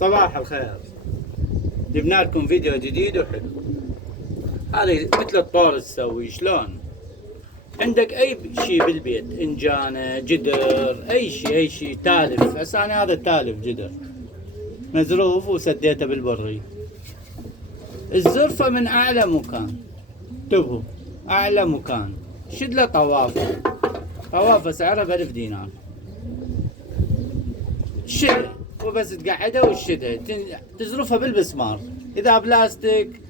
صباح الخير. جبنا لكم فيديو جديد وحلو. هذا مثل الطور تسوي شلون؟ عندك اي شيء بالبيت، انجانه، جدر، اي شيء تالف. هسه انا هذا تالف جدر مزروف وسديته بالبري. الزرفه من اعلى مكان، انتبهوا، اعلى مكان. شد له طوافه سعرها ب1000 دينار. شد وبس تقعدها وتشدها، تزرفها بالبسمار. اذا بلاستيك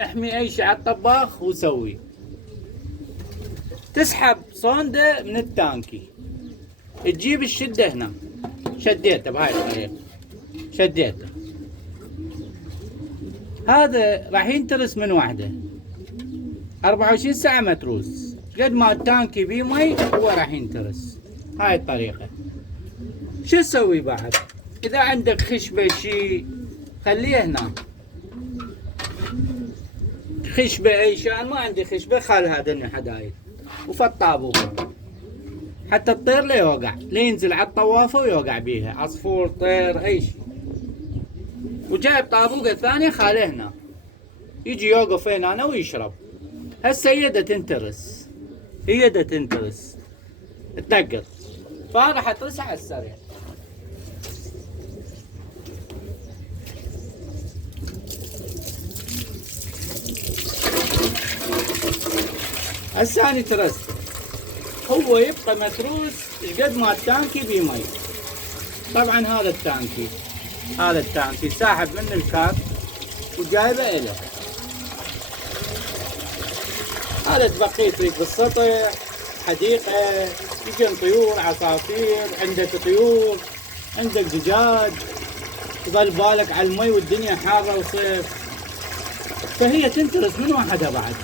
احمي اي شيء على الطباخ وسوي. تسحب صونده من التانكي، تجيب الشده هنا، شديته بهاي الطريقه، شديته. هذا راح ينترس من وحده 24 ساعه متروس. قد ما التانكي بيه مي هو راح ينترس. هاي الطريقه. شو تسوي بعد؟ اذا عندك خشبه شيء خليه هنا، خشبه اي شان. ما عندي خشبه خلها دني حدايد وفطابوها حتى الطير لا يوقع، لا ينزل على الطوافه ويوقع بيها عصفور طير اي شيء. وجايب طابوقه ثانيه خاله هنا، يجي يوقف هنا ويشرب. هسه هي دا تنترس، هي دا تنترس تنقط، فراح اترسها على السريع. هسه اني ترست، هو يبقى متروس قد ما التانكي بيه مي. طبعا هذا التانكي ساحب من الكاب وجايبه إله. هذا تبقيه تريك بالسطح، حديقة، يجن طيور، عصافير، عندك طيور، عندك دجاج، يظل بالك على المي والدنيا حارة وصيف. فهي تنترس من وحدها بعد،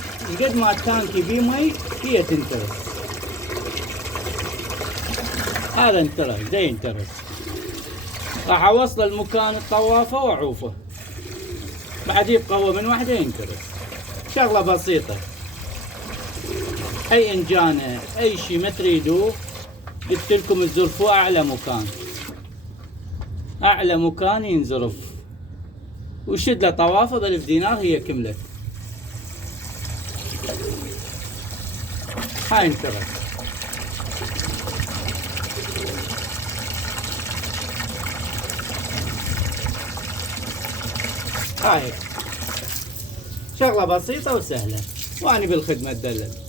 قد ما التانكي بيه مي هي تنترس. هذا انترس، دا ينترس. راح اوصل المكان الطوافة واعوفه، بعد يبقى هو من وحده ينترس. شغلة بسيطة. اي انجانة اي شي ما تريدوه، قلت لكم الزرفوه اعلى مكان ينزرف، وشد له طوافة ب1000 دينار هي كملت. هاي انترس. هاي شغلة بسيطة وسهلة، وأنا بالخدمة تدلل.